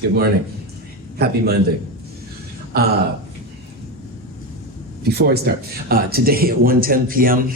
Good morning. Happy Monday. Before I start, today at 1:10 p.m.,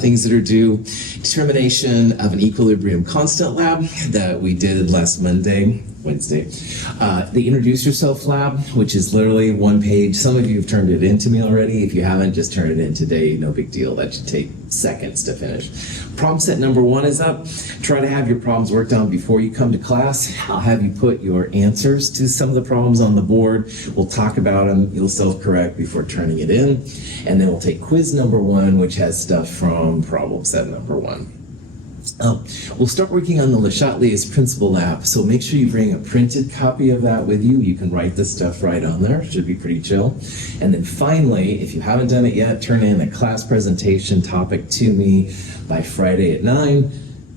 things that are due, determination of an equilibrium constant lab that we did last Wednesday. The Introduce Yourself lab, which is literally one page. Some of you have turned it in to me already. If you haven't, just turn it in today. No big deal. That should take seconds to finish. Problem set number 1 is up. Try to have your problems worked on before you come to class. I'll have you put your answers to some of the problems on the board. We'll talk about them. You'll self-correct before turning it in. And then we'll take quiz number 1, which has stuff from problem set number 1. We'll start working on the Chatelier's principle lab, so make sure you bring a printed copy of that with you. You can write this stuff right on there. It should be pretty chill. And then finally, if you haven't done it yet, turn in a class presentation topic to me by Friday at 9.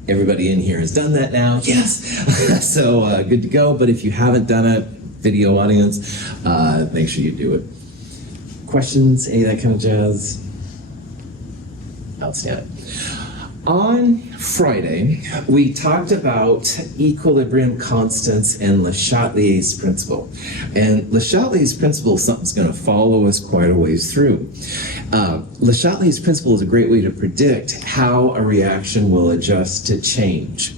Everybody in here has done that now. Yes! So good to go. But if you haven't done it, video audience, make sure you do it. Questions, any of that kind of jazz? Outstanding. On Friday, we talked about equilibrium constants and Le Chatelier's principle. And Le Chatelier's principle is something that's going to follow us quite a ways through. Le Chatelier's principle is a great way to predict how a reaction will adjust to change.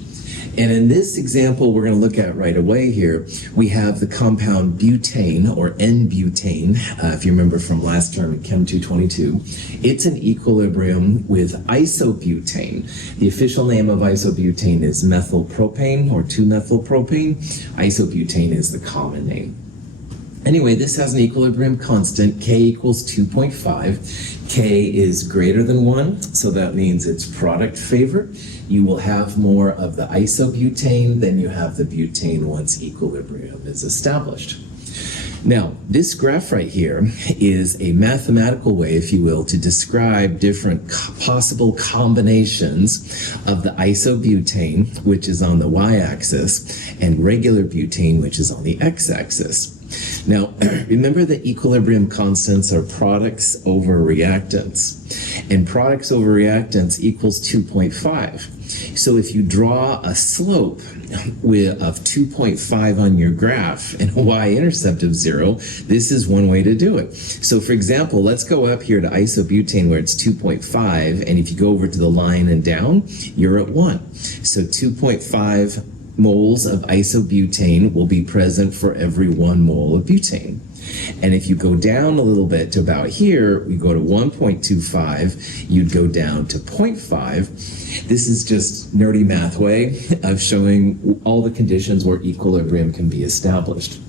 And in this example we're going to look at right away here, we have the compound butane, or N-butane, if you remember from last term in Chem 222. It's an equilibrium with isobutane. The official name of isobutane is methylpropane, or 2-methylpropane. Isobutane is the common name. Anyway, this has an equilibrium constant, K equals 2.5. K is greater than 1, so that means it's product favored. You will have more of the isobutane than you have the butane once equilibrium is established. Now, this graph right here is a mathematical way, if you will, to describe different possible combinations of the isobutane, which is on the y-axis, and regular butane, which is on the x-axis. Now, remember that equilibrium constants are products over reactants, and products over reactants equals 2.5. So if you draw a slope of 2.5 on your graph and a y-intercept of 0, this is one way to do it. So for example, let's go up here to isobutane where it's 2.5, and if you go over to the line and down, you're at 1. So 2.5 moles of isobutane will be present for every 1 mole of butane. And if you go down a little bit to about here, we go to 1.25, you'd go down to 0.5. This is just nerdy math way of showing all the conditions where equilibrium can be established.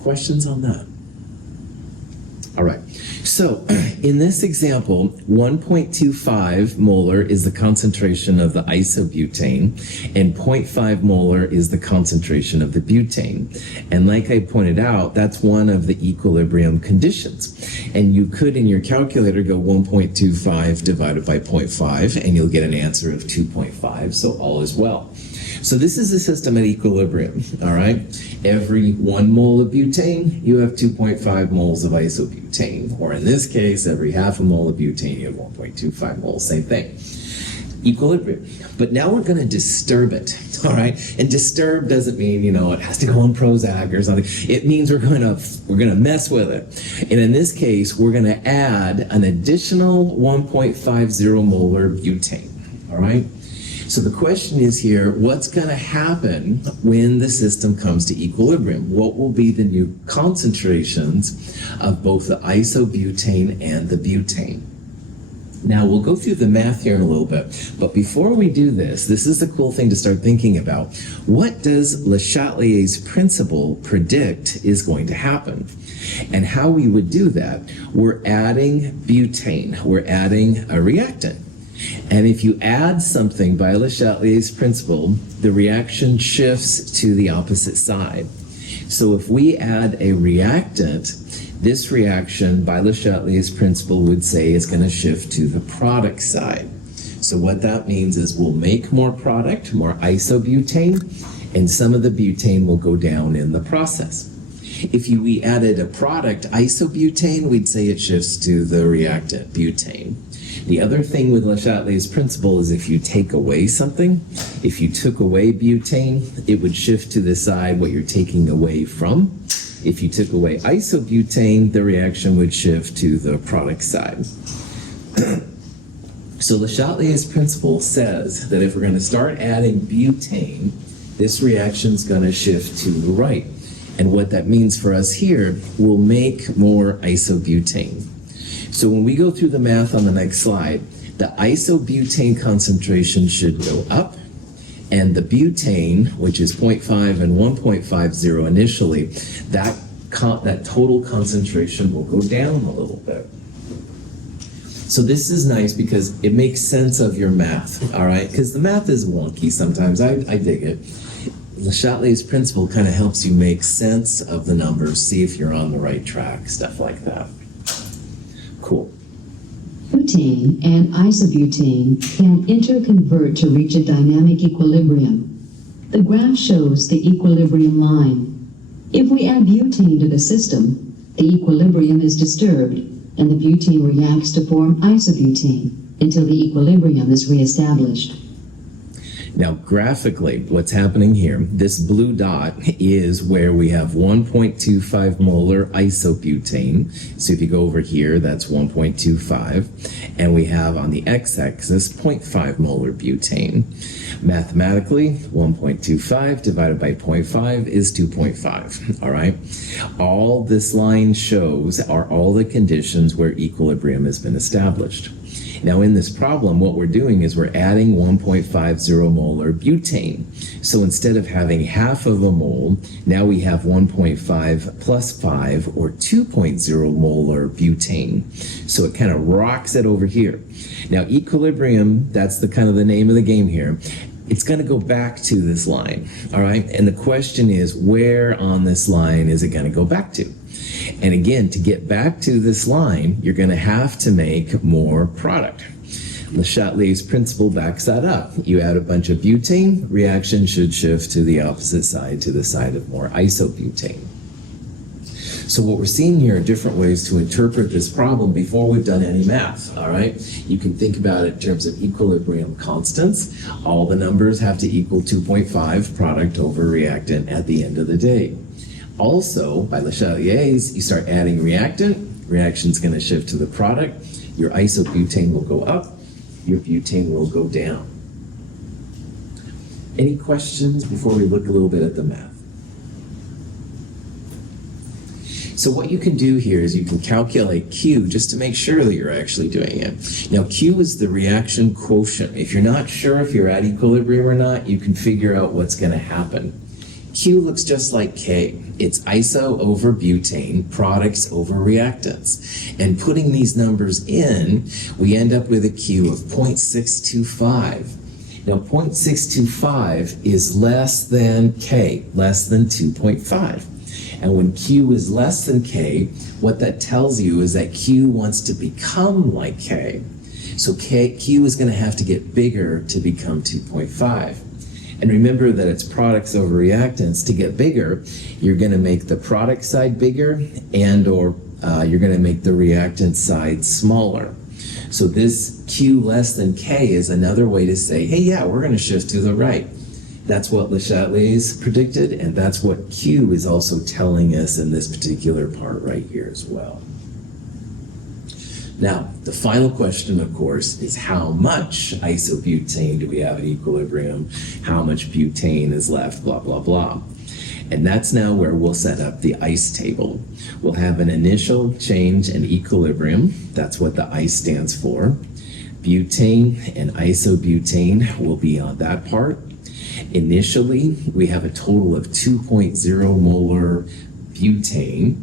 Questions on that? All right. So in this example, 1.25 molar is the concentration of the isobutane, and 0.5 molar is the concentration of the butane. And like I pointed out, that's one of the equilibrium conditions. And you could, in your calculator, go 1.25 divided by 0.5, and you'll get an answer of 2.5, so all is well. So this is a system at equilibrium, all right? Every 1 mole of butane, you have 2.5 moles of isobutane. Or in this case, every half a mole of butane, you have 1.25 moles, same thing. Equilibrium. But now we're going to disturb it, all right? And disturb doesn't mean, it has to go on Prozac or something. It means we're going to mess with it. And in this case, we're going to add an additional 1.50 molar butane, all right? So the question is here, what's going to happen when the system comes to equilibrium? What will be the new concentrations of both the isobutane and the butane? Now, we'll go through the math here in a little bit, but before we do this is the cool thing to start thinking about. What does Le Chatelier's principle predict is going to happen? And how we would do that, we're adding butane, we're adding a reactant. And if you add something by Le Chatelier's principle, the reaction shifts to the opposite side. So if we add a reactant, this reaction by Le Chatelier's principle would say is going to shift to the product side. So what that means is we'll make more product, more isobutane, and some of the butane will go down in the process. If we added a product, isobutane, we'd say it shifts to the reactant, butane. The other thing with Le Chatelier's principle is if you take away something, if you took away butane, it would shift to the side what you're taking away from. If you took away isobutane, the reaction would shift to the product side. So Le Chatelier's principle says that if we're going to start adding butane, this reaction is going to shift to the right. And what that means for us here, we'll make more isobutane. So when we go through the math on the next slide, the isobutane concentration should go up, and the butane, which is 0.5 and 1.50 initially, that total concentration will go down a little bit. So this is nice because it makes sense of your math, all right? Because the math is wonky sometimes. I dig it. Le Chatelier's principle kind of helps you make sense of the numbers, see if you're on the right track, stuff like that. Cool. Butane and isobutane can interconvert to reach a dynamic equilibrium. The graph shows the equilibrium line. If we add butane to the system, the equilibrium is disturbed, and the butane reacts to form isobutane until the equilibrium is reestablished. Now, graphically, what's happening here, this blue dot is where we have 1.25 molar isobutane. So if you go over here, that's 1.25. And we have on the x-axis 0.5 molar butane. Mathematically, 1.25 divided by 0.5 is 2.5, all right? All this line shows are all the conditions where equilibrium has been established. Now in this problem, what we're doing is we're adding 1.50 molar butane. So instead of having half of a mole, now we have 1.5 plus 5, or 2.0 molar butane. So it kind of rocks it over here. Now equilibrium, that's the kind of the name of the game here. It's going to go back to this line, all right? And the question is, where on this line is it going to go back to? And again, to get back to this line, you're going to have to make more product. Le Chatelier's principle backs that up. You add a bunch of butane, reaction should shift to the opposite side, to the side of more isobutane. So what we're seeing here are different ways to interpret this problem before we've done any math, all right? You can think about it in terms of equilibrium constants. All the numbers have to equal 2.5 product over reactant at the end of the day. Also, by Le Chatelier's, you start adding reactant, reaction's going to shift to the product, your isobutane will go up, your butane will go down. Any questions before we look a little bit at the math? So what you can do here is you can calculate Q just to make sure that you're actually doing it. Now Q is the reaction quotient. If you're not sure if you're at equilibrium or not, you can figure out what's going to happen. Q looks just like K. It's iso over butane, products over reactants. And putting these numbers in, we end up with a Q of 0.625. Now 0.625 is less than K, less than 2.5. And when Q is less than K, what that tells you is that Q wants to become like K. So Q is going to have to get bigger to become 2.5. And remember that it's products over reactants. To get bigger, you're going to make the product side bigger or you're going to make the reactant side smaller. So this Q less than K is another way to say, hey, yeah, we're going to shift to the right. That's what Le Chatelier's predicted, and that's what Q is also telling us in this particular part right here as well. Now, the final question, of course, is how much isobutane do we have at equilibrium? How much butane is left, blah, blah, blah. And that's now where we'll set up the ICE table. We'll have an initial change in equilibrium. That's what the ICE stands for. Butane and isobutane will be on that part. Initially, we have a total of 2.0 molar butane,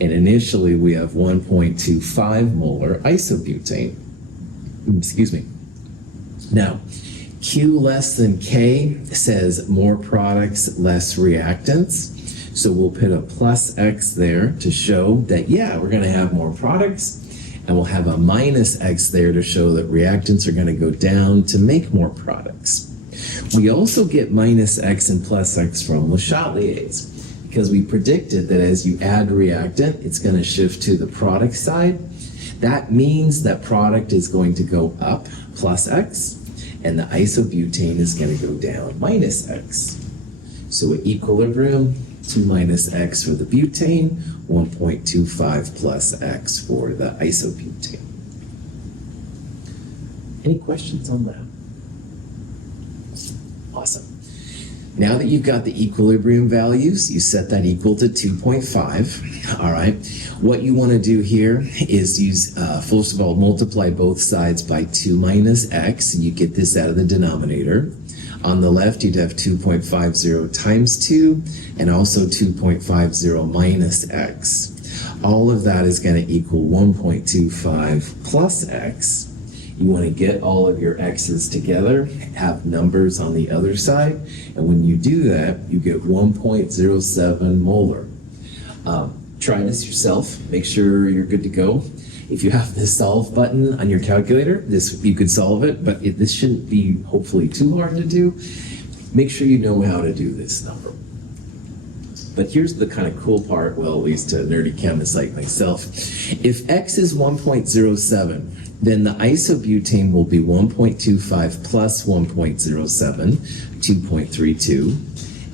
and initially we have 1.25 molar isobutane. Excuse me. Now, Q less than K says more products, less reactants. So we'll put a plus X there to show that, yeah, we're going to have more products, and we'll have a minus X there to show that reactants are going to go down to make more products. We also get minus X and plus X from Le Chatelier's because we predicted that as you add reactant, it's going to shift to the product side. That means that product is going to go up plus X, and the isobutane is going to go down minus X. So at equilibrium, 2 minus X for the butane, 1.25 plus X for the isobutane. Any questions on that? Awesome. Now that you've got the equilibrium values, you set that equal to 2.5. All right. What you want to do here is use, first of all, multiply both sides by 2 minus X, and you get this out of the denominator. On the left, you'd have 2.50 times 2, and also 2.50 minus X. All of that is going to equal 1.25 plus X. You want to get all of your X's together, have numbers on the other side, and when you do that, you get 1.07 molar. Try this yourself. Make sure you're good to go. If you have the solve button on your calculator, you could solve it, but this shouldn't be hopefully too hard to do. Make sure you know how to do this number. But here's the kind of cool part, well, at least to nerdy chemists like myself. If X is 1.07, then the isobutane will be 1.25 plus 1.07, 2.32.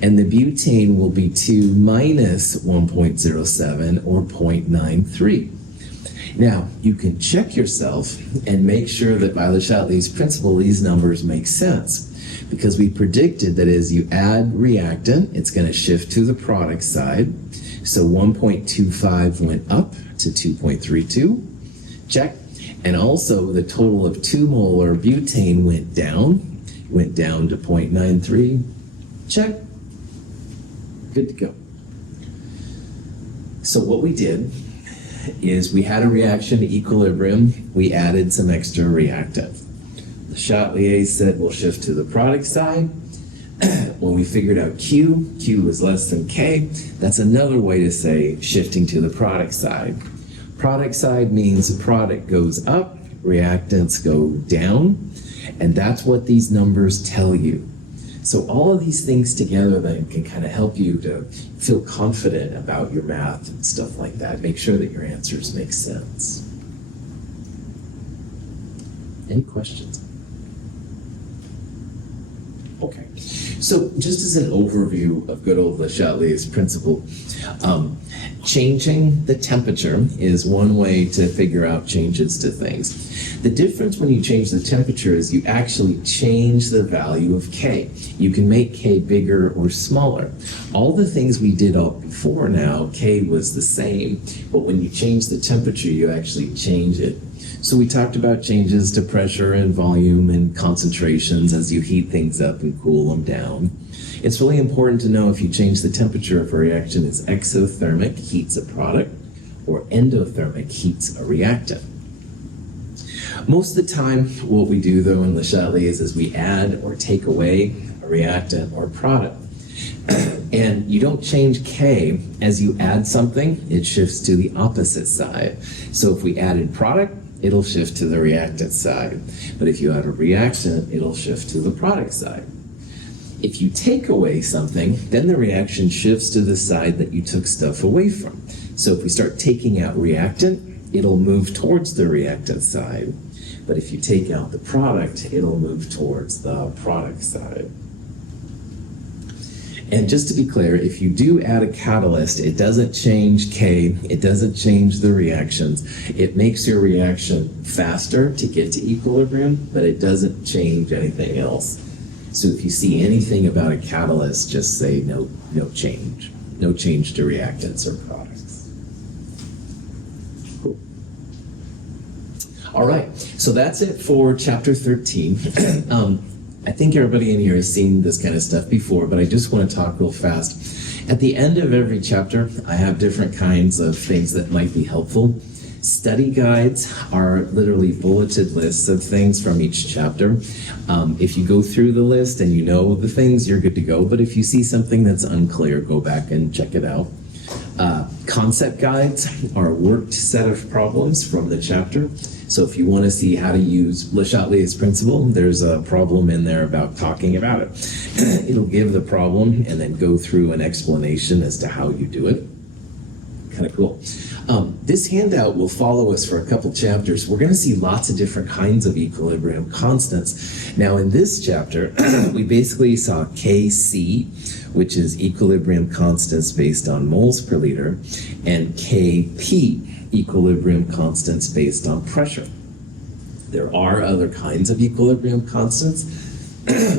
And the butane will be 2 minus 1.07, or 0.93. Now, you can check yourself and make sure that by Le Chatelier's principle, these numbers make sense. Because we predicted that as you add reactant, it's going to shift to the product side. So 1.25 went up to 2.32. Check. And also the total of 2 molar butane went down to 0.93. Check. Good to go. So what we did is we had a reaction to equilibrium. We added some extra reactant. Le Chatelier said we'll shift to the product side. When we figured out Q was less than K, that's another way to say shifting to the product side. Product side means the product goes up, reactants go down, and that's what these numbers tell you. So all of these things together then can kind of help you to feel confident about your math and stuff like that. Make sure that your answers make sense. Any questions? Okay, so just as an overview of good old Le Chatelier's principle, changing the temperature is one way to figure out changes to things. The difference when you change the temperature is you actually change the value of K. You can make K bigger or smaller. All the things we did up before now, K was the same, but when you change the temperature, you actually change it. So we talked about changes to pressure and volume and concentrations as you heat things up and cool them down. It's really important to know if you change the temperature if a reaction is exothermic, heats a product, or endothermic, heats a reactant. Most of the time, what we do though in Le Chatelier is we add or take away a reactant or product. And you don't change K as you add something, it shifts to the opposite side. So if we added product, it'll shift to the reactant side. But if you add a reactant, it'll shift to the product side. If you take away something, then the reaction shifts to the side that you took stuff away from. So if we start taking out reactant, it'll move towards the reactant side. But if you take out the product, it'll move towards the product side. And just to be clear, if you do add a catalyst, it doesn't change K, it doesn't change the reactions. It makes your reaction faster to get to equilibrium, but it doesn't change anything else. So if you see anything about a catalyst, just say no change. No change to reactants or products. Cool. All right, so that's it for chapter 13. I think everybody in here has seen this kind of stuff before, but I just want to talk real fast. At the end of every chapter, I have different kinds of things that might be helpful. Study guides are literally bulleted lists of things from each chapter. If you go through the list and you know the things, you're good to go. But if you see something that's unclear, go back and check it out. Concept guides are a worked set of problems from the chapter. So if you want to see how to use Le Chatelier's principle, there's a problem in there about talking about it. It'll give the problem and then go through an explanation as to how you do it. kind of cool. This handout will follow us for a couple chapters. We're going to see lots of different kinds of equilibrium constants. Now, in this chapter, we basically saw Kc, which is equilibrium constants based on moles per liter, and Kp, equilibrium constants based on pressure. There are other kinds of equilibrium constants.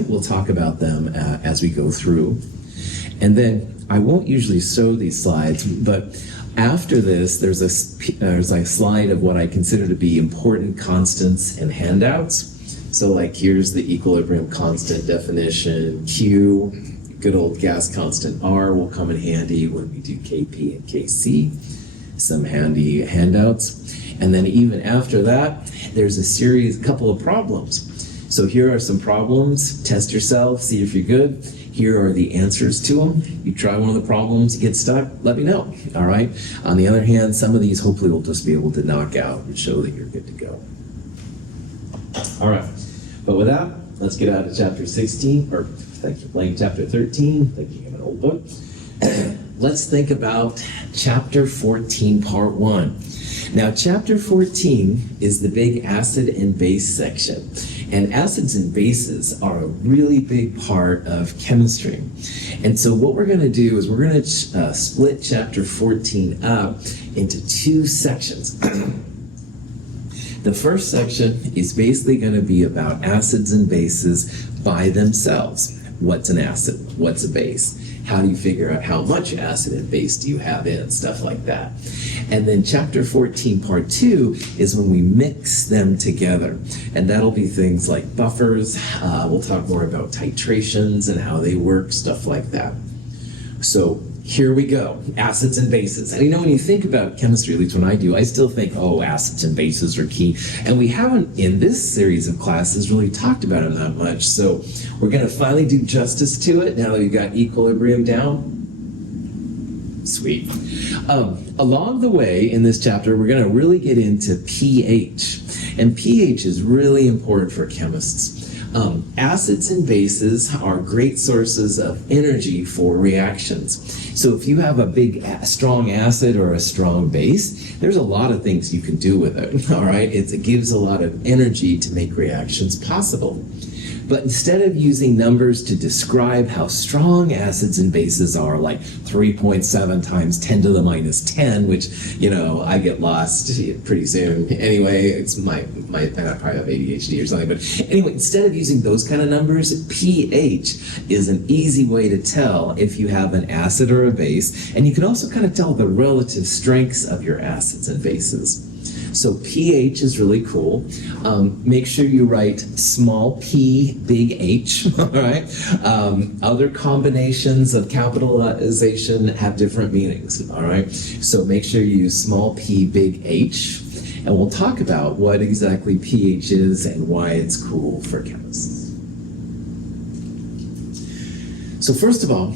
We'll talk about them as we go through. And then I won't usually show these slides, but after this, there's a slide of what I consider to be important constants and handouts. So like here's the equilibrium constant definition, Q, good old gas constant R will come in handy when we do Kp and Kc, some handy handouts. And then even after that, there's a couple of problems. So here are some problems, test yourself, see if you're good. Here are the answers to them. You try one of the problems, you get stuck, let me know, all right? On the other hand, some of these hopefully we'll just be able to knock out and show that you're good to go. All right, but with that, let's get out of chapter 16, or thanks for playing chapter 13, thinking of an old book. Let's think about chapter 14, part 1. Now, chapter 14 is the big acid and base section. And acids and bases are a really big part of chemistry. And so what we're going to do is we're going to split chapter 14 up into 2 sections. The first section is basically going to be about acids and bases by themselves. What's an acid? What's a base? How do you figure out how much acid and base do you have in? Stuff like that. And then chapter 14, part 2 is when we mix them together. And that'll be things like buffers. We'll talk more about titrations and how they work, stuff like that. So here we go, acids and bases. And when you think about chemistry, at least when I do, I still think, oh, acids and bases are key. And we haven't, in this series of classes, really talked about them that much. So we're going to finally do justice to it now that we've got equilibrium down. Sweet. Along the way in this chapter, we're going to really get into pH. And pH is really important for chemists. Acids and bases are great sources of energy for reactions. So if you have a big, strong acid or a strong base, there's a lot of things you can do with it, all right? It gives a lot of energy to make reactions possible. But instead of using numbers to describe how strong acids and bases are, like 3.7 times 10 to the minus 10, which, I get lost pretty soon. Anyway, I probably have ADHD or something. But anyway, instead of using those kind of numbers, pH is an easy way to tell if you have an acid or a base. And you can also kind of tell the relative strengths of your acids and bases. So pH is really cool. Make sure you write small p, big H, all right? Other combinations of capitalization have different meanings, all right? So make sure you use small p, big H, and we'll talk about what exactly pH is and why it's cool for chemists. So first of all,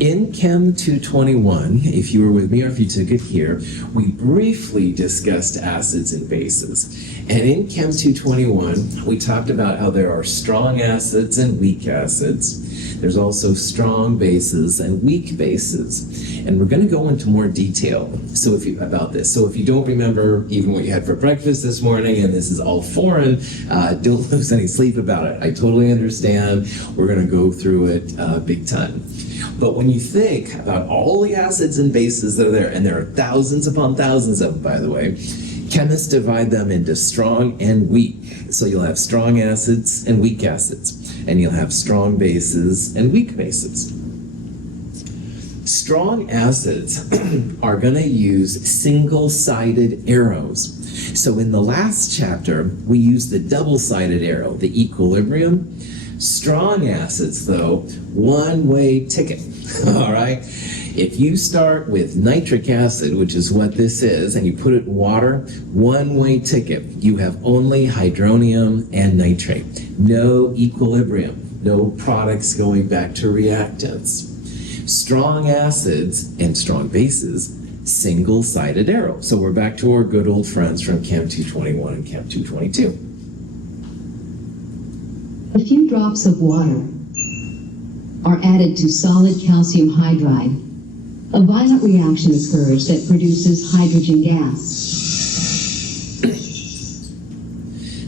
in Chem 221, if you were with me or if you took it here, we briefly discussed acids and bases. And in Chem 221, we talked about how there are strong acids and weak acids. There's also strong bases and weak bases. And we're going to go into more detail about this. So if you don't remember even what you had for breakfast this morning and this is all foreign, don't lose any sleep about it. I totally understand. We're going to go through it big time. But when you think about all the acids and bases that are there, and there are thousands upon thousands of them, by the way, chemists divide them into strong and weak. So you'll have strong acids and weak acids, and you'll have strong bases and weak bases. Strong acids are going to use single-sided arrows. So in the last chapter, we used the double-sided arrow, the equilibrium. Strong acids, though, one-way ticket, all right? If you start with nitric acid, which is what this is, and you put it in water, one-way ticket. You have only hydronium and nitrate. No equilibrium, no products going back to reactants. Strong acids and strong bases, single-sided arrow. So we're back to our good old friends from Chem 221 and Chem 222. A few drops of water are added to solid calcium hydride. A violent reaction occurs that produces hydrogen gas.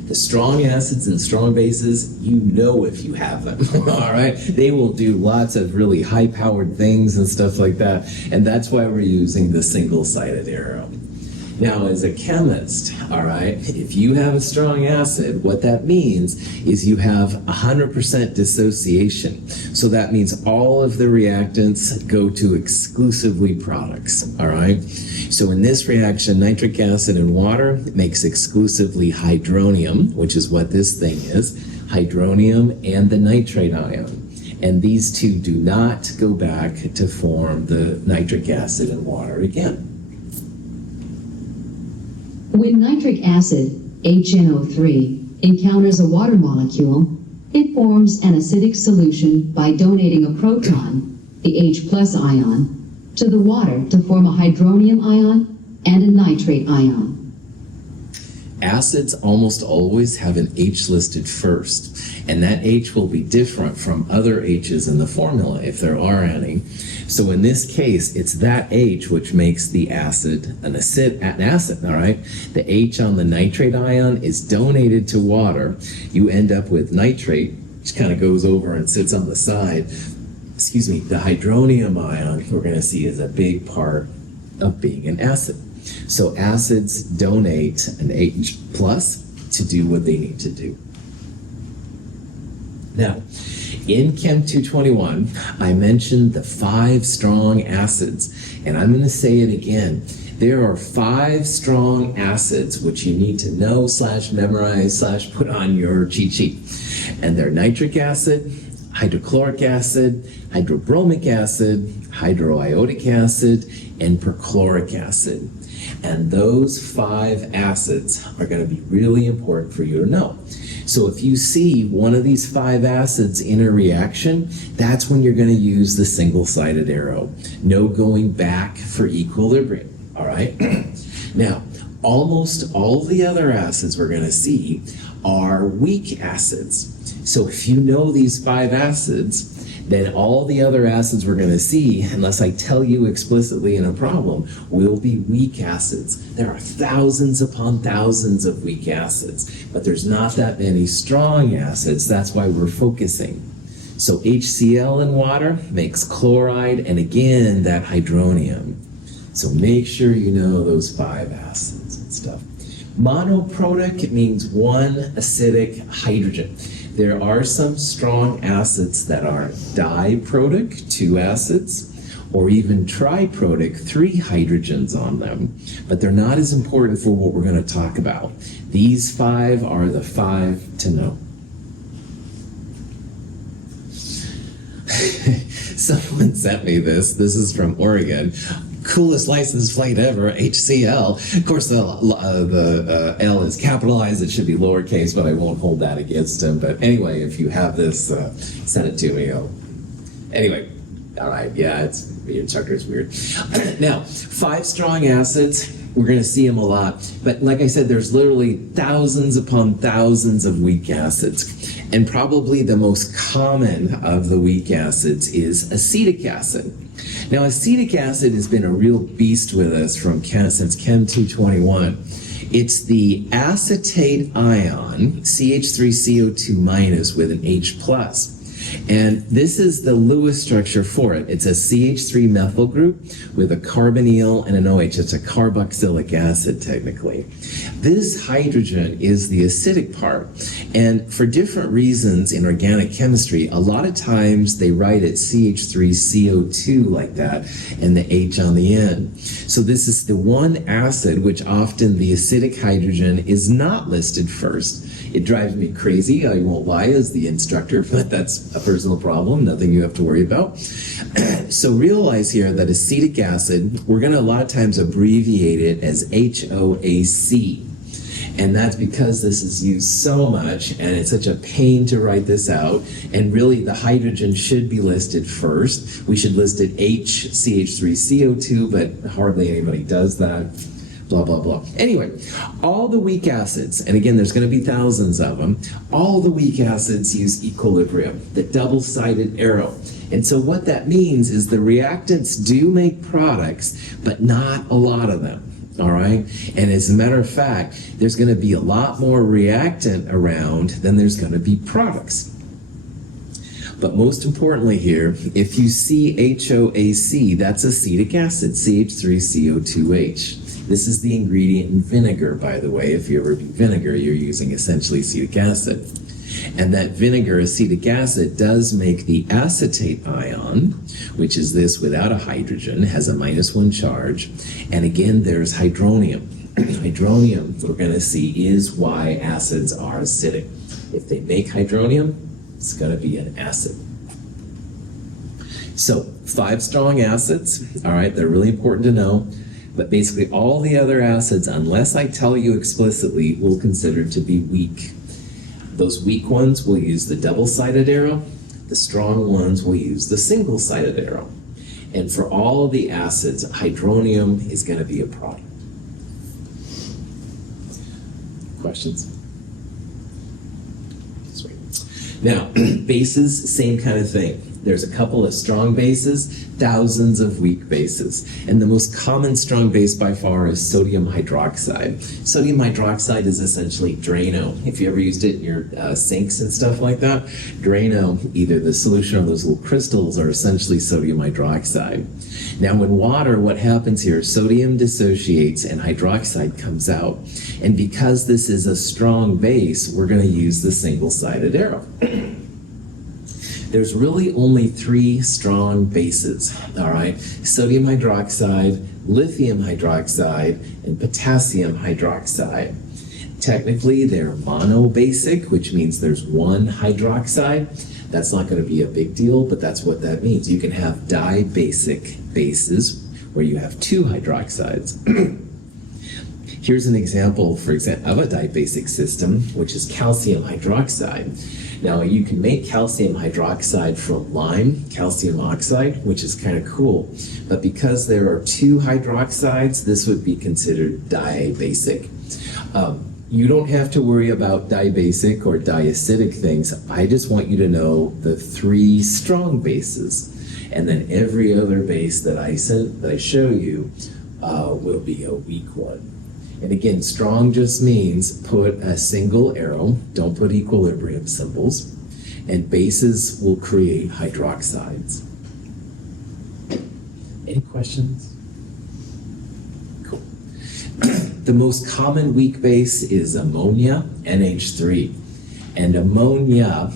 The strong acids and strong bases, you know if you have them, all right? They will do lots of really high-powered things and stuff like that, and that's why we're using the single-sided arrow. Now, as a chemist, all right, if you have a strong acid, what that means is you have 100% dissociation. So that means all of the reactants go to exclusively products, all right? So in this reaction, nitric acid and water makes exclusively hydronium, which is what this thing is, hydronium and the nitrate ion. And these two do not go back to form the nitric acid and water again. When nitric acid, HNO3, encounters a water molecule, it forms an acidic solution by donating a proton, the H+ ion, to the water to form a hydronium ion and a nitrate ion. Acids almost always have an H listed first, and that H will be different from other H's in the formula if there are any. So in this case, it's that H which makes the acid an acid, all right? The H on the nitrate ion is donated to water. You end up with nitrate, which kind of goes over and sits on the side. Excuse me, the hydronium ion we're going to see is a big part of being an acid. So acids donate an H plus to do what they need to do. Now, in Chem 221, I mentioned the 5 strong acids, and I'm going to say it again. There are 5 strong acids which you need to know / memorize / put on your cheat sheet. And they're nitric acid, hydrochloric acid, hydrobromic acid, hydroiodic acid, and perchloric acid. And those 5 acids are going to be really important for you to know. So if you see one of these 5 acids in a reaction, that's when you're going to use the single-sided arrow. No going back for equilibrium, all right? Now, almost all the other acids we're going to see are weak acids. So if you know these 5 acids, then all the other acids we're going to see, unless I tell you explicitly in a problem, will be weak acids. There are thousands upon thousands of weak acids, but there's not that many strong acids. That's why we're focusing. So HCl in water makes chloride, and again, that hydronium. So make sure you know those 5 acids and stuff. Monoprotic means one acidic hydrogen. There are some strong acids that are diprotic, 2 acids, or even triprotic, 3 hydrogens on them, but they're not as important for what we're going to talk about. These 5 are the 5 to know. Someone sent me this. This is from Oregon. Coolest license plate ever, HCl. Of course, the L is capitalized. It should be lowercase, but I won't hold that against him. But anyway, if you have this, send it to me. Anyway, all right. Yeah, it's weird. Chucker's weird. Now, 5 strong acids. We're going to see them a lot. But like I said, there's literally thousands upon thousands of weak acids. And probably the most common of the weak acids is acetic acid. Now, acetic acid has been a real beast with us since Chem 221. It's the acetate ion, CH3CO2 minus with an H plus. And this is the Lewis structure for it. It's a CH3 methyl group with a carbonyl and an OH. It's a carboxylic acid, technically. This hydrogen is the acidic part. And for different reasons in organic chemistry, a lot of times they write it CH3CO2 like that and the H on the end. So this is the one acid which often the acidic hydrogen is not listed first. It drives me crazy, I won't lie, as the instructor, but that's a personal problem, nothing you have to worry about. So realize here that acetic acid, we're going to a lot of times abbreviate it as HOAC. And that's because this is used so much, and it's such a pain to write this out. And really, the hydrogen should be listed first. We should list it HCH3CO2, but hardly anybody does that. blah, blah, blah. Anyway, all the weak acids, and again, there's going to be thousands of them, all the weak acids use equilibrium, the double-sided arrow. And so what that means is the reactants do make products, but not a lot of them. All right. And as a matter of fact, there's going to be a lot more reactant around than there's going to be products. But most importantly here, if you see HOAC, that's acetic acid, CH3CO2H. This is the ingredient in vinegar, by the way. If you ever do vinegar, you're using essentially acetic acid. And that vinegar, acetic acid, does make the acetate ion, which is this without a hydrogen, has a -1 charge. And again, there's hydronium. Hydronium, we're going to see, is why acids are acidic. If they make hydronium, it's going to be an acid. So 5 strong acids, all right, they're really important to know. But basically all the other acids, unless I tell you explicitly, we'll consider to be weak. Those weak ones will use the double-sided arrow. The strong ones will use the single-sided arrow. And for all of the acids, hydronium is going to be a product. Questions? Sweet. Now, bases, same kind of thing. There's a couple of strong bases, thousands of weak bases. And the most common strong base by far is sodium hydroxide. Sodium hydroxide is essentially Drano. If you ever used it in your sinks and stuff like that, Drano, either the solution or those little crystals, are essentially sodium hydroxide. Now in water, what happens here, sodium dissociates and hydroxide comes out. And because this is a strong base, we're going to use the single-sided arrow. There's really only 3 strong bases, all right? Sodium hydroxide, lithium hydroxide, and potassium hydroxide. Technically, they're monobasic, which means there's 1 hydroxide. That's not going to be a big deal, but that's what that means. You can have dibasic bases where you have 2 hydroxides. Here's an example, for example, of a dibasic system, which is calcium hydroxide. Now, you can make calcium hydroxide from lime, calcium oxide, which is kind of cool. But because there are 2 hydroxides, this would be considered dibasic. You don't have to worry about dibasic or diacidic things. I just want you to know the 3 strong bases. And then every other base that I show you will be a weak one. And again, strong just means put a single arrow, don't put equilibrium symbols, and bases will create hydroxides. Any questions? Cool. The most common weak base is ammonia, NH3. And ammonia,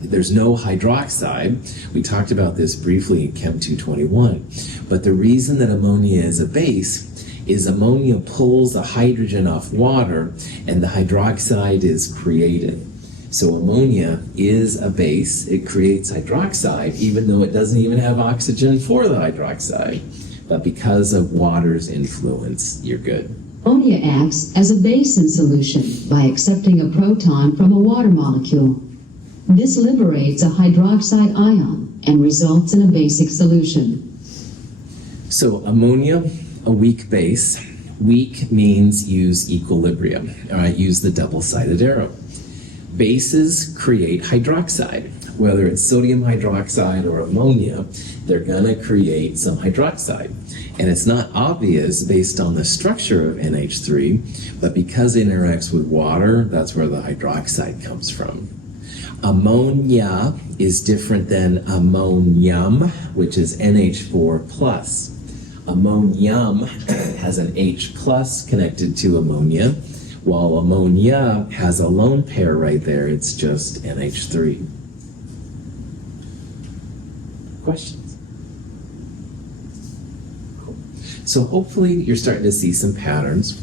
there's no hydroxide. We talked about this briefly in Chem 221. But the reason that ammonia is a base is ammonia pulls a hydrogen off water and the hydroxide is created. So ammonia is a base. It creates hydroxide even though it doesn't even have oxygen for the hydroxide. But because of water's influence, you're good. Ammonia acts as a base in solution by accepting a proton from a water molecule. This liberates a hydroxide ion and results in a basic solution. So ammonia, a weak base. Weak means use equilibrium, all right? Use the double-sided arrow. Bases create hydroxide. Whether it's sodium hydroxide or ammonia, they're gonna create some hydroxide. And it's not obvious based on the structure of NH3, but because it interacts with water, that's where the hydroxide comes from. Ammonia is different than ammonium, which is NH4+. Ammonium has an H plus connected to ammonia, while ammonia has a lone pair right there. It's just NH3. Questions? Cool. So hopefully you're starting to see some patterns.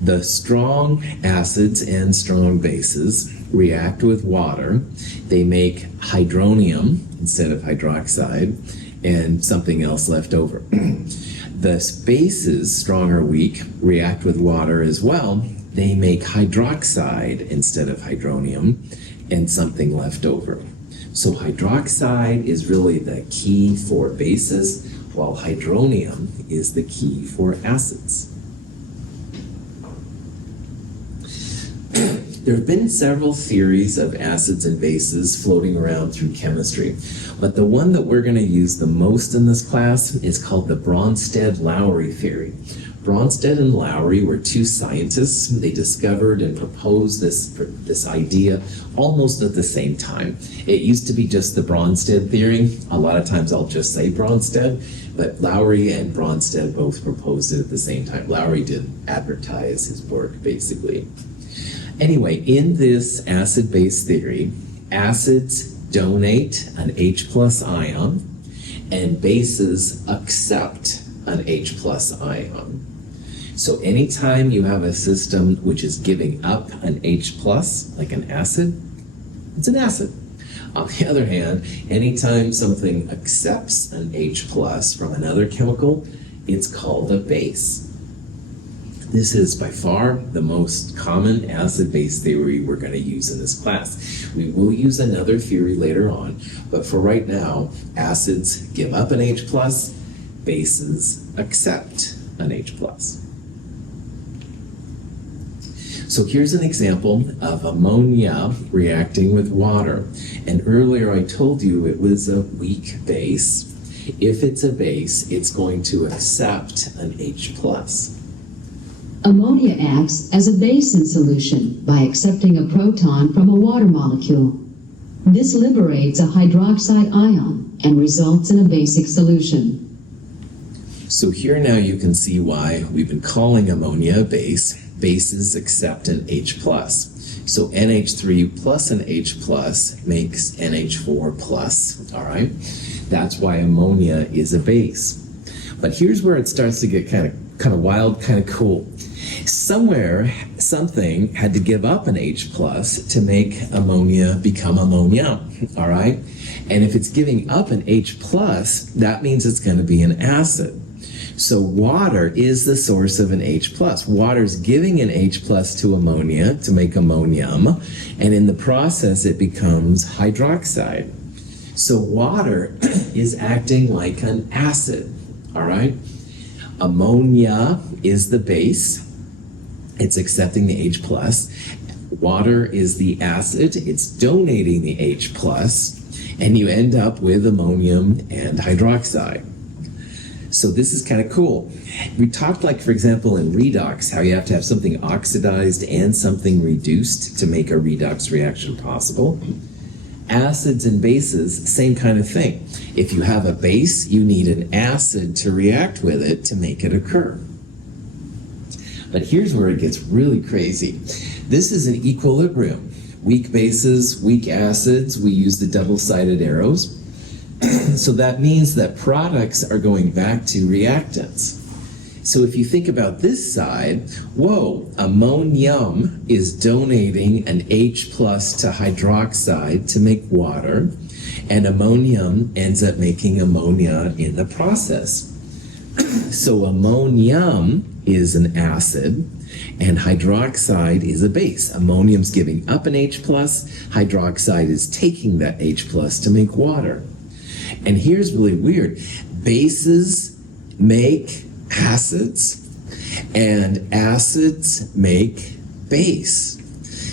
The strong acids and strong bases react with water. They make hydronium instead of hydroxide and something else left over. The bases, strong or weak, react with water as well. They make hydroxide instead of hydronium and something left over. So hydroxide is really the key for bases, while hydronium is the key for acids. There have been several theories of acids and bases floating around through chemistry, but the one that we're going to use the most in this class is called the Bronsted-Lowry theory. Bronsted and Lowry were two scientists. They discovered and proposed this idea almost at the same time. It used to be just the Bronsted theory. A lot of times I'll just say Bronsted, but Lowry and Bronsted both proposed it at the same time. Lowry did advertise his work, basically. Anyway, in this acid-base theory, acids donate an H plus ion, and bases accept an H plus ion. So anytime you have a system which is giving up an H plus, like an acid, it's an acid. On the other hand, anytime something accepts an H plus from another chemical, it's called a base. This is by far the most common acid-base theory we're going to use in this class. We will use another theory later on, but for right now, acids give up an H plus, bases accept an H plus. So here's an example of ammonia reacting with water. And earlier I told you it was a weak base. If it's a base, it's going to accept an H plus. Ammonia acts as a base in solution by accepting a proton from a water molecule. This liberates a hydroxide ion and results in a basic solution. So here now you can see why we've been calling ammonia a base. Bases accept an H plus. So NH3 plus an H plus makes NH4 plus, all right? That's why ammonia is a base. But here's where it starts to get kind of wild, kind of cool. Somewhere, something had to give up an H plus to make ammonia become ammonia, all right? And if it's giving up an H plus, that means it's going to be an acid. So water is the source of an H plus. Water's giving an H plus to ammonia to make ammonium, and in the process it becomes hydroxide. So water is acting like an acid, all right? Ammonia is the base. It's accepting the H plus. Water is the acid. It's donating the H plus, and you end up with ammonium and hydroxide. So this is kind of cool. We talked, like, for example, in redox, how you have to have something oxidized and something reduced to make a redox reaction possible. Acids and bases, same kind of thing. If you have a base, you need an acid to react with it to make it occur. But here's where it gets really crazy. This is an equilibrium. Weak bases, weak acids, we use the double-sided arrows. So that means that products are going back to reactants. So if you think about this side, whoa, ammonium is donating an H plus to hydroxide to make water, and ammonium ends up making ammonia in the process. So ammonium is an acid, and hydroxide is a base. Ammonium's giving up an H plus, hydroxide is taking that H plus to make water. And here's really weird. Bases make acids, and acids make base.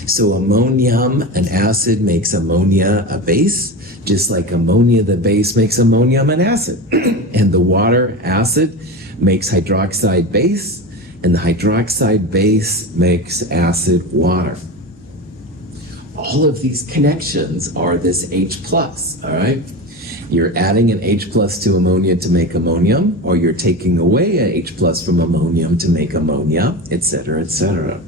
So ammonium, an acid, makes ammonia a base, just like ammonia, the base, makes ammonium an acid. And the water acid makes hydroxide base, and the hydroxide base makes acid water. All of these connections are this H plus, all right? You're adding an H plus to ammonia to make ammonium, or you're taking away an H plus from ammonium to make ammonia, etc., etc.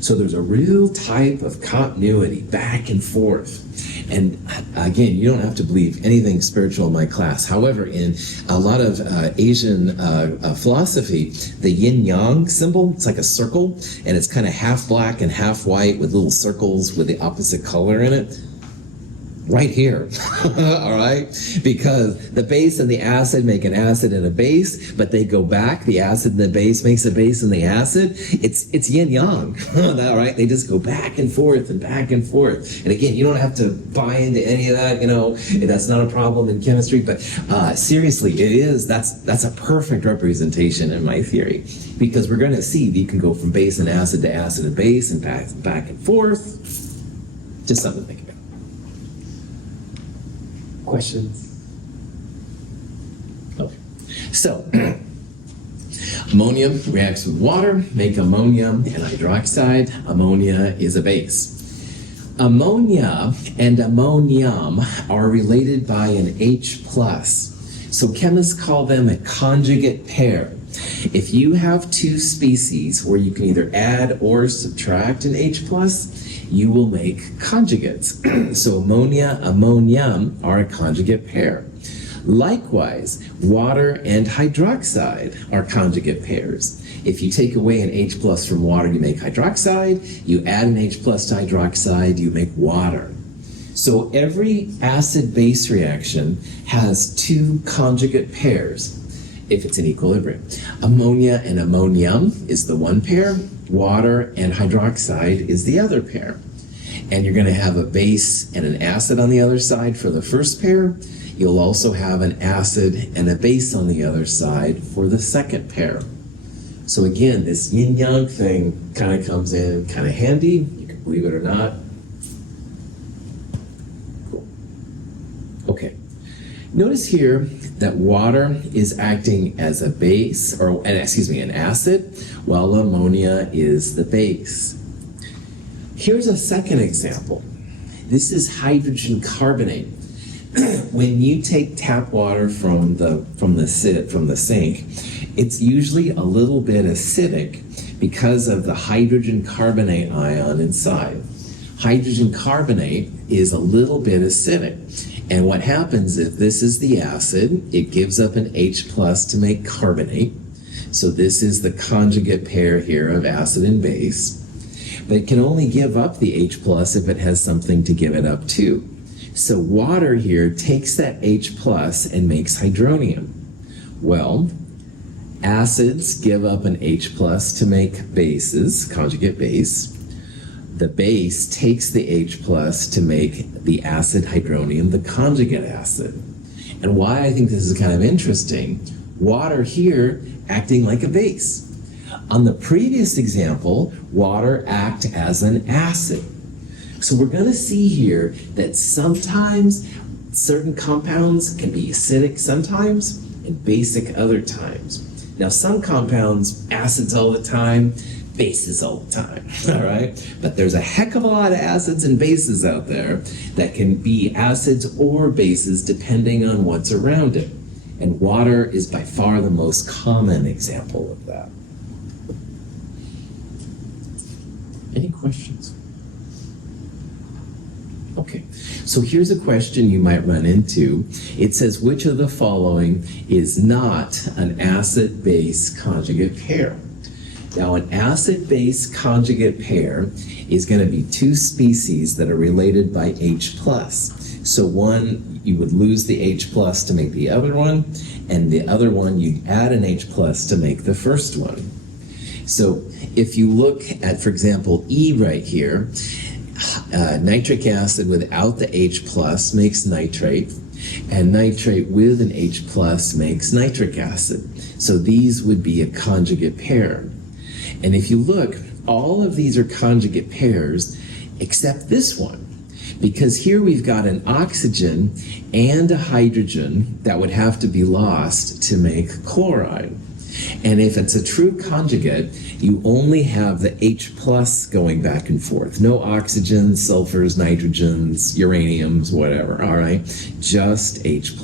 So there's a real type of continuity back and forth. And again, you don't have to believe anything spiritual in my class. However, in a lot of Asian philosophy, the yin-yang symbol, it's like a circle, and it's kind of half black and half white with little circles with the opposite color in it. right here, all right? Because the base and the acid make an acid and a base, but they go back. The acid and the base makes a base and the acid. It's yin yang, all right? They just go back and forth and back and forth. And again, you don't have to buy into any of that, that's not a problem in chemistry, but seriously, that's a perfect representation in my theory, because we're going to see that you can go from base and acid and base and back and forth. Just something to think about. Questions? Okay. So, ammonia reacts with water, make ammonium and hydroxide. Ammonia is a base. Ammonia and ammonium are related by an H+. So chemists call them a conjugate pair. If you have two species where you can either add or subtract an H+, you will make conjugates. So ammonia, ammonium are a conjugate pair. Likewise, water and hydroxide are conjugate pairs. If you take away an H+ from water, you make hydroxide. You add an H+ to hydroxide, you make water. So every acid-base reaction has two conjugate pairs if it's in equilibrium. Ammonia and ammonium is the one pair, water and hydroxide is the other pair. And you're going to have a base and an acid on the other side for the first pair. You'll also have an acid and a base on the other side for the second pair. So again, this yin-yang thing kind of comes in kind of handy. You can believe it or not. Cool. Okay. Notice here that water is acting as a base, an acid, while ammonia is the base. Here's a second example. This is hydrogen carbonate. When you take tap water from the sink, it's usually a little bit acidic because of the hydrogen carbonate ion inside. Hydrogen carbonate is a little bit acidic. And what happens if this is the acid, it gives up an H+ to make carbonate. So this is the conjugate pair here of acid and base. But it can only give up the H+ if it has something to give it up to. So water here takes that H+ and makes hydronium. Well, acids give up an H+ to make bases, conjugate base. The base takes the H+ to make the acid hydronium, the conjugate acid. And why I think this is kind of interesting, water here acting like a base. On the previous example, water acts as an acid. So we're going to see here that sometimes certain compounds can be acidic sometimes and basic other times. Now some compounds, acids all the time, bases all the time, all right? But there's a heck of a lot of acids and bases out there that can be acids or bases depending on what's around it. And water is by far the most common example of that. Any questions? Okay, so here's a question you might run into. It says, which of the following is not an acid-base conjugate pair? Now, an acid-base conjugate pair is going to be two species that are related by H+. So one, you would lose the H+ to make the other one, and the other one, you add an H+ to make the first one. So if you look at, for example, E right here, nitric acid without the H+ makes nitrate, and nitrate with an H+ makes nitric acid. So these would be a conjugate pair. And if you look, all of these are conjugate pairs except this one, because here we've got an oxygen and a hydrogen that would have to be lost to make chloride. And if it's a true conjugate, you only have the H+ going back and forth. No oxygens, sulfurs, nitrogens, uraniums, whatever, all right? Just H+.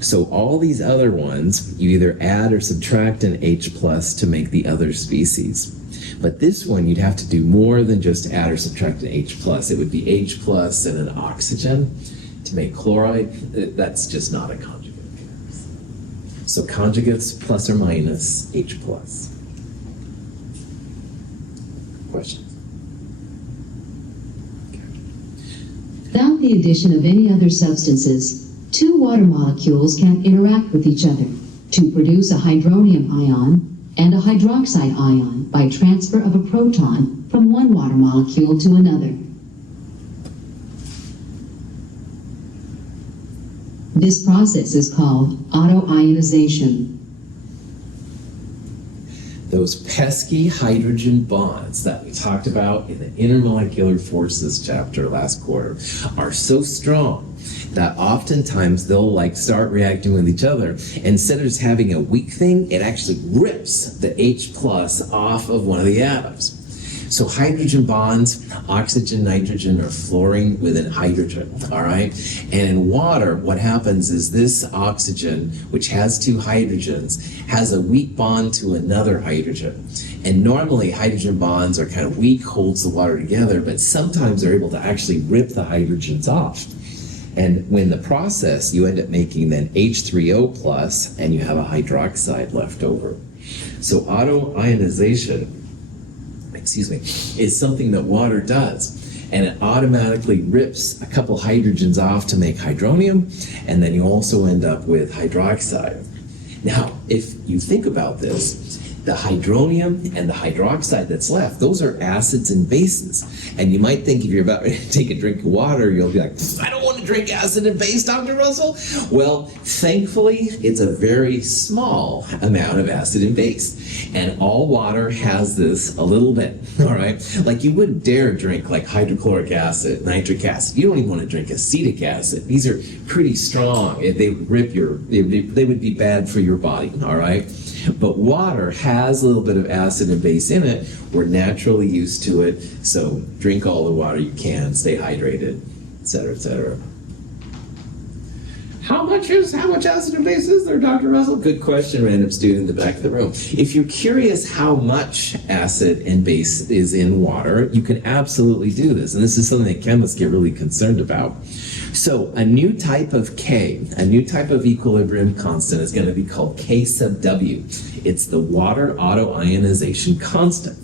So all these other ones, you either add or subtract an H+ to make the other species. But this one, you'd have to do more than just add or subtract an H+. It would be H+ and an oxygen to make chloride. That's just not a conjugate. So conjugates plus or minus H+. Questions? Without the addition of any other substances, two water molecules can interact with each other to produce a hydronium ion and a hydroxide ion by transfer of a proton from one water molecule to another. This process is called autoionization. Those pesky hydrogen bonds that we talked about in the intermolecular forces chapter last quarter are so strong that oftentimes they'll start reacting with each other. Instead of just having a weak thing, it actually rips the H plus off of one of the atoms. So hydrogen bonds, oxygen, nitrogen, are fluorine within hydrogen, all right? And in water, what happens is this oxygen, which has two hydrogens, has a weak bond to another hydrogen. And normally hydrogen bonds are kind of weak, holds the water together, but sometimes they're able to actually rip the hydrogens off. And when the process, you end up making then H3O plus, and you have a hydroxide left over. So autoionization, is something that water does. And it automatically rips a couple hydrogens off to make hydronium, and then you also end up with hydroxide. Now, if you think about this, the hydronium and the hydroxide that's left, those are acids and bases. And you might think if you're about to take a drink of water, you'll be like, I don't want to drink acid and base, Dr. Russell. Well, thankfully, it's a very small amount of acid and base. And all water has this a little bit, all right? Like you wouldn't dare drink like hydrochloric acid, nitric acid. You don't even want to drink acetic acid. These are pretty strong. They rip they would be bad for your body, all right? But water has a little bit of acid and base in it. We're naturally used to it. So drink all the water you can, stay hydrated, etc., etc. How much acid and base is there, Dr. Russell? Good question, random student in the back of the room. If you're curious how much acid and base is in water, you can absolutely do this. And this is something that chemists get really concerned about. So a new type of K, a new type of equilibrium constant is going to be called K sub W. It's the water autoionization constant.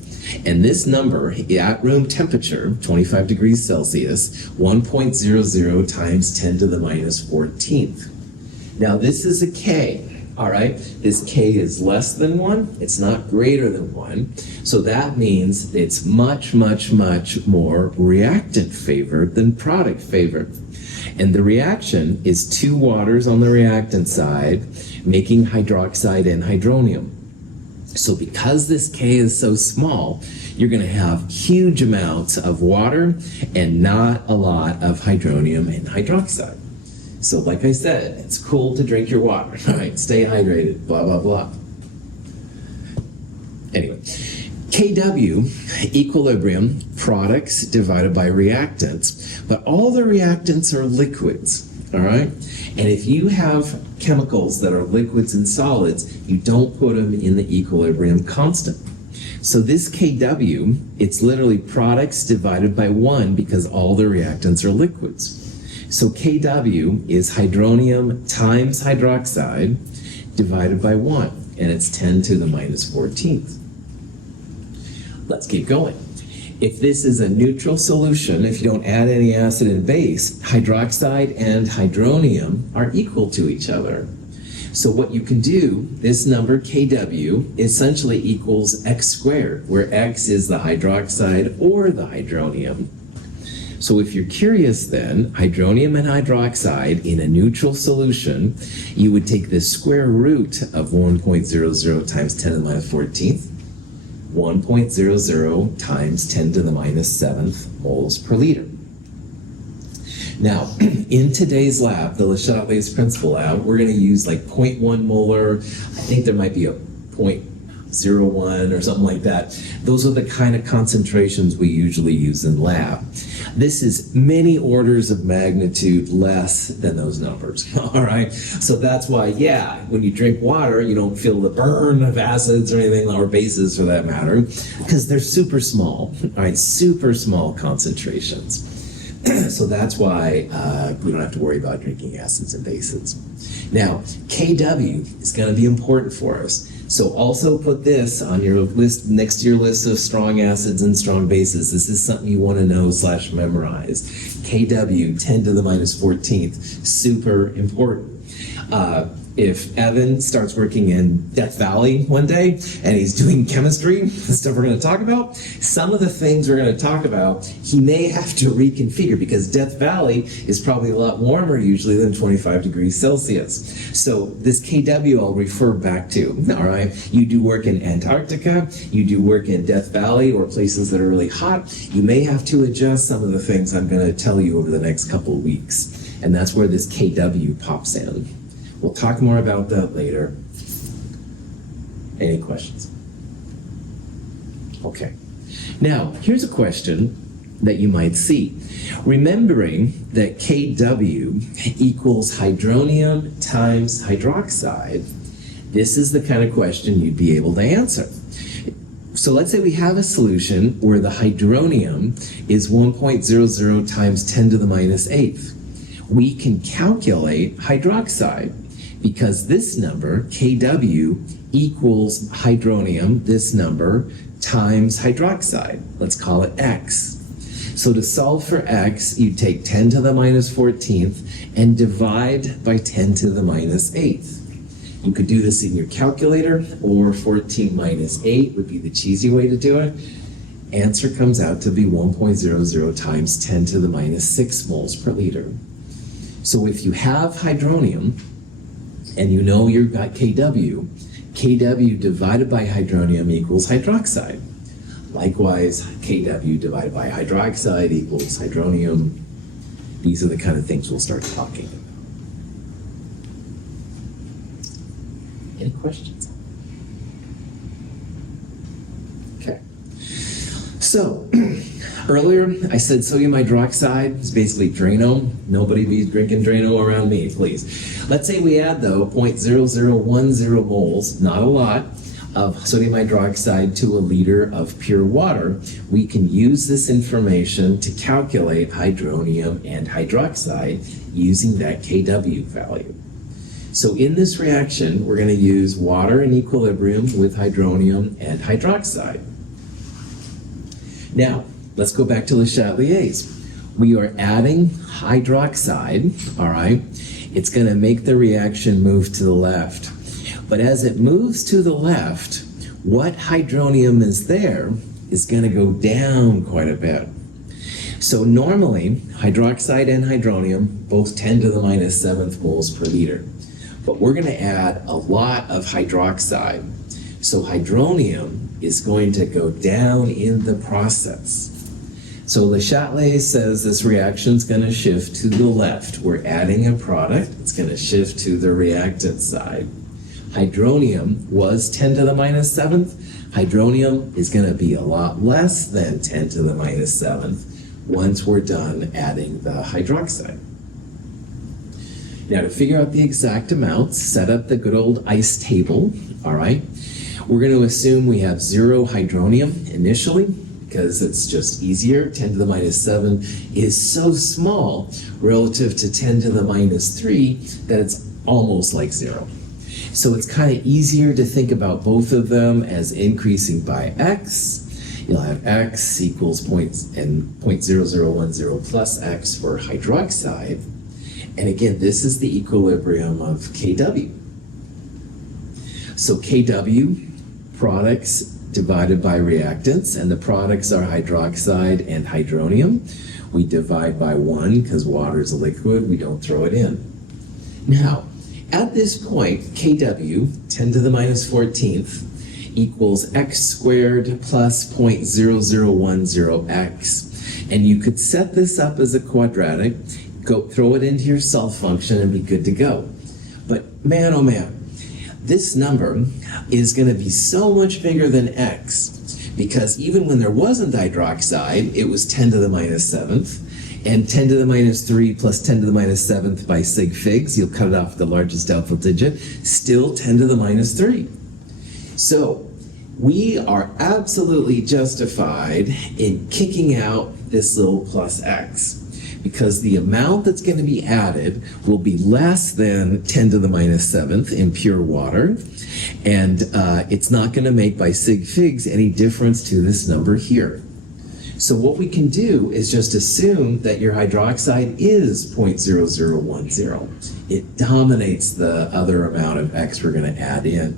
And this number at room temperature, 25 degrees Celsius, 1.00 times 10 to the minus 14th. Now this is a K, all right? This K is less than 1. It's not greater than 1. So that means it's much, much, much more reactant favored than product favored. And the reaction is two waters on the reactant side making hydroxide and hydronium. So because this K is so small, you're going to have huge amounts of water and not a lot of hydronium and hydroxide. So like I said, it's cool to drink your water. All right, stay hydrated, blah, blah, blah. Anyway, KW, equilibrium, products divided by reactants. But all the reactants are liquids, all right? And if you have chemicals that are liquids and solids, you don't put them in the equilibrium constant. So this KW, it's literally products divided by 1 because all the reactants are liquids. So KW is hydronium times hydroxide divided by 1, and it's 10 to the minus 14th. Let's keep going. If this is a neutral solution, if you don't add any acid and base, hydroxide and hydronium are equal to each other. So what you can do, this number Kw essentially equals x squared, where x is the hydroxide or the hydronium. So if you're curious then, hydronium and hydroxide in a neutral solution, you would take the square root of 1.00 times 10 to the minus 14th, 1.00 times 10 to the minus 7th moles per liter. Now, in today's lab, the Le Chatelier's principle lab, we're going to use like 0.1 molar. I think there might be a 0.01 or something like that. Those are the kind of concentrations we usually use in lab. This is many orders of magnitude less than those numbers, all right? So that's why, yeah, when you drink water, you don't feel the burn of acids or anything, or bases for that matter, because they're super small, all right, super small concentrations. So that's why we don't have to worry about drinking acids and bases. Now, KW is going to be important for us. So also put this on your list, next to your list of strong acids and strong bases. This is something you want to know / memorize. KW, 10 to the minus 14th, super important. If Evan starts working in Death Valley one day and he's doing chemistry, the stuff we're going to talk about, some of the things we're going to talk about, he may have to reconfigure because Death Valley is probably a lot warmer usually than 25 degrees Celsius. So this KW I'll refer back to, all right? You do work in Antarctica, you do work in Death Valley or places that are really hot, you may have to adjust some of the things I'm going to tell you over the next couple of weeks. And that's where this KW pops in. We'll talk more about that later. Any questions? Okay. Now, here's a question that you might see. Remembering that KW equals hydronium times hydroxide, this is the kind of question you'd be able to answer. So let's say we have a solution where the hydronium is 1.00 times 10 to the minus 8th. We can calculate hydroxide, because this number, KW, equals hydronium, this number, times hydroxide. Let's call it X. So to solve for X, you take 10 to the minus 14th and divide by 10 to the minus 8th. You could do this in your calculator, or 14 minus 8 would be the cheesy way to do it. Answer comes out to be 1.00 times 10 to the minus 6 moles per liter. So if you have hydronium, and you know you've got KW, KW divided by hydronium equals hydroxide. Likewise, KW divided by hydroxide equals hydronium. These are the kind of things we'll start talking about. Any questions? Okay. So, earlier I said sodium hydroxide is basically Drano. Nobody be drinking Drano around me, please. Let's say we add, though, 0.0010 moles, not a lot, of sodium hydroxide to a liter of pure water. We can use this information to calculate hydronium and hydroxide using that KW value. So in this reaction, we're going to use water in equilibrium with hydronium and hydroxide. Now, let's go back to Le Chatelier's. We are adding hydroxide, all right? It's going to make the reaction move to the left. But as it moves to the left, what hydronium is there is going to go down quite a bit. So normally, hydroxide and hydronium both 10 to the minus 7th moles per liter. But we're going to add a lot of hydroxide. So hydronium is going to go down in the process. So Le Chatelier says this reaction is going to shift to the left. We're adding a product. It's going to shift to the reactant side. Hydronium was 10 to the minus 7th. Hydronium is going to be a lot less than 10 to the minus 7th once we're done adding the hydroxide. Now, to figure out the exact amounts, set up the good old ICE table, all right? We're going to assume we have 0 hydronium initially, because it's just easier. 10 to the minus 7 is so small relative to 10 to the minus 3 that it's almost like 0. So it's kind of easier to think about both of them as increasing by X. You'll have X equals 0.0010 plus X for hydroxide. And again, this is the equilibrium of KW. So KW, products divided by reactants, and the products are hydroxide and hydronium. We divide by 1 because water is a liquid, we don't throw it in. Now, at this point, KW, 10 to the minus 14th, equals X squared plus 0.0010X. And you could set this up as a quadratic, throw it into your self function and be good to go. But man, oh man, this number is going to be so much bigger than X, because even when there wasn't hydroxide, it was 10 to the minus 7th, and 10 to the minus 3 plus 10 to the minus 7th by sig figs, you'll cut it off the largest alpha digit, still 10 to the minus 3. So we are absolutely justified in kicking out this little plus X, because the amount that's going to be added will be less than 10 to the minus 7th in pure water, and it's not going to make by sig figs any difference to this number here. So what we can do is just assume that your hydroxide is 0.0010. It dominates the other amount of X we're going to add in.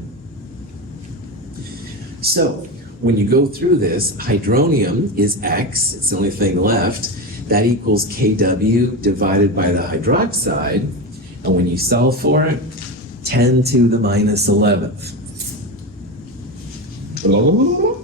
So when you go through this, hydronium is X, it's the only thing left. That equals Kw divided by the hydroxide. And when you solve for it, 10 to the minus 11th. Oh,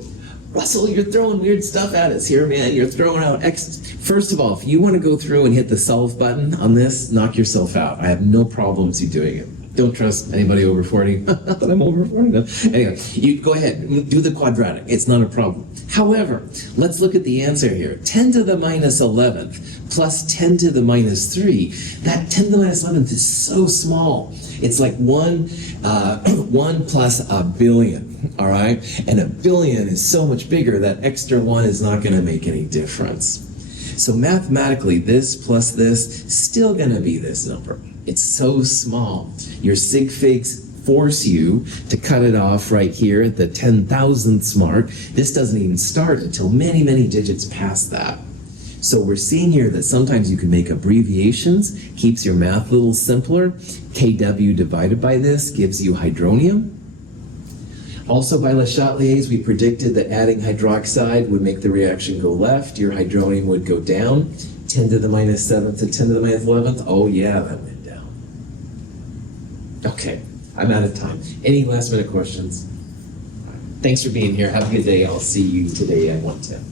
Russell, you're throwing weird stuff at us here, man. You're throwing out X. First of all, if you want to go through and hit the solve button on this, knock yourself out. I have no problems you doing it. Don't trust anybody over 40. But I'm over 40 now. Anyway, you go ahead, do the quadratic. It's not a problem. However, let's look at the answer here. 10 to the minus 11th plus 10 to the minus 3. That 10 to the minus 11th is so small. It's like 1 plus a billion, all right? And a billion is so much bigger that extra 1 is not going to make any difference. So mathematically, this plus this is still going to be this number. It's so small. Your sig figs force you to cut it off right here at the 10,000ths mark. This doesn't even start until many, many digits past that. So we're seeing here that sometimes you can make abbreviations, keeps your math a little simpler. Kw divided by this gives you hydronium. Also by Le Chatelier's, we predicted that adding hydroxide would make the reaction go left. Your hydronium would go down. 10 to the minus 7th to 10 to the minus 11th. Oh yeah, that went down. Okay, I'm out of time. Any last minute questions? Thanks for being here. Have a good day. I'll see you today at 1:10.